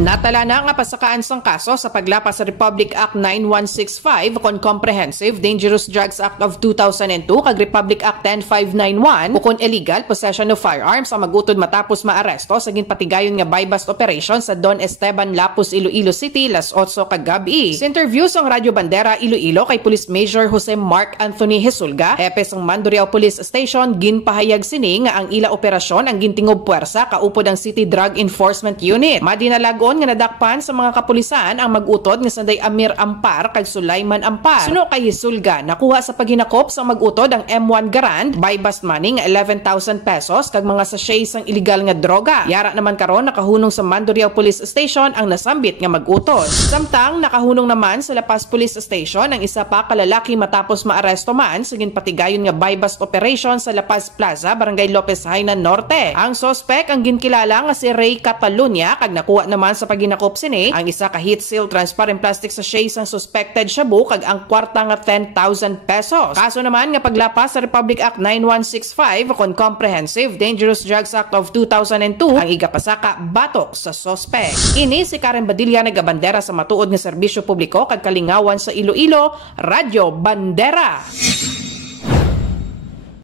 Natala na nga pasakaan sang kaso sa paglapas sa Republic Act 9165 kon Comprehensive Dangerous Drugs Act of 2002 kag Republic Act 10591 kon illegal possession of firearms ang magutod matapos maaresto sa ginpatigayon nga buybust operation sa Don Esteban Lapus, Iloilo City las 8 kagabi. Sa interview sang Radyo Bandera Iloilo kay Police Major Jose Mark Anthony Hesulga, hepe sang Mandurriao Police Station, ginpahayag sini nga ang ila operasyon ang gintingob puwersa kaupod ang City Drug Enforcement Unit. Madinalagon nga nadakpan sa mga kapulisan ang magutod nga sanday Amir Ampar kag Sulaiman Ampar. Suno kay Hesulga, nakuha sa paghinakop sa magutod ang M1 Garand, buybust money nga 11,000 pesos kag mga sachet sang illegal nga droga. Yara naman karon nakahunong sa Mandurriao Police Station ang nasambit nga magutod. Samtang nakahunong naman sa La Paz Police Station ang isa pa kalalaki matapos maaresto man sa ginpatigayon nga buybust operation sa La Paz Plaza, Barangay Lopez Hainan Norte. Ang suspect ang ginkilala nga si Ray Catalunya kag nakuha naman sa paghinakop sini ang isa ka heat seal transparent plastic sachet sang suspected shabu kag ang kwarta nga 10,000 pesos. Kaso naman nga paglapas sa Republic Act 9165 kon Comprehensive Dangerous Drugs Act of 2002 ang igapasaka batok sa suspect. Ini si Karen Badilla nagabandera sa matuod nga serbisyo publiko kag kalingawan sa Iloilo, Radyo Bandera.